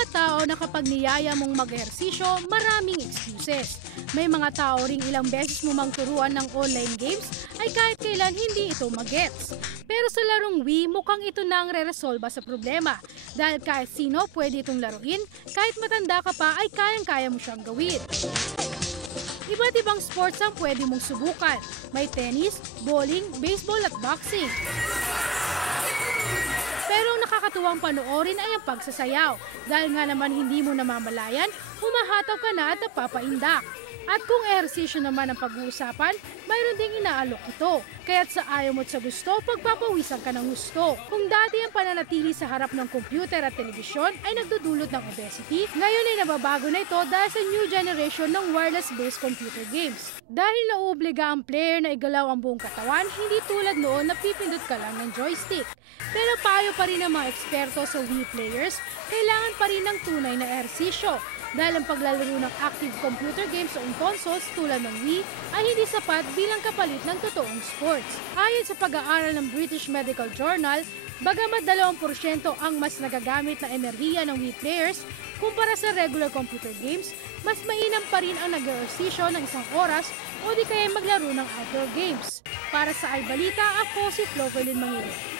mga tao na kapag niyaya mong mag-ehersisyo, maraming excuses. May mga tao ring ilang beses mo mang turuan ng online games ay kahit kailan hindi ito magets. Pero sa larong Wii, mukhang ito na ang re-resolba sa problema. Dahil kahit sino pwede itong laruin, kahit matanda ka pa ay kayang-kaya mo siyang gawin. Iba't ibang sports ang pwede mong subukan. May tennis, bowling, baseball at boxing. Pero ang nakakatuwang panoorin ay ang pagsasayaw. Dahil nga naman hindi mo namamalayan, humahataw ka na at napapaindak. At kung ehersisyo naman ang pag-uusapan, mayroon ding inaalok ito. Kaya't sa ayaw mo't sa gusto, pagpapawisan ka ng gusto. Kung dati ang pananatili sa harap ng computer at telebisyon ay nagdudulot ng obesity, ngayon ay nababago na ito dahil sa new generation ng wireless-based computer games. Dahil nauobliga ang player na igalaw ang buong katawan, hindi tulad noon na pipindot ka lang ng joystick. Pero payo pa rin ng mga eksperto sa Wii players, kailangan pa rin ng tunay na ehersisyo. Dahil ang paglalaro ng active computer games o consoles tulad ng Wii ay hindi sapat bilang kapalit ng totoong sports. Ayon sa pag-aaral ng British Medical Journal, bagamat 2% ang mas nagagamit na enerhiya ng Wii players kumpara sa regular computer games, mas mainam pa rin ang nag-ehersisyo ng 1 oras o di kaya maglaro ng outdoor games. Para sa iBalita, ako si Flovelyn Mangiro.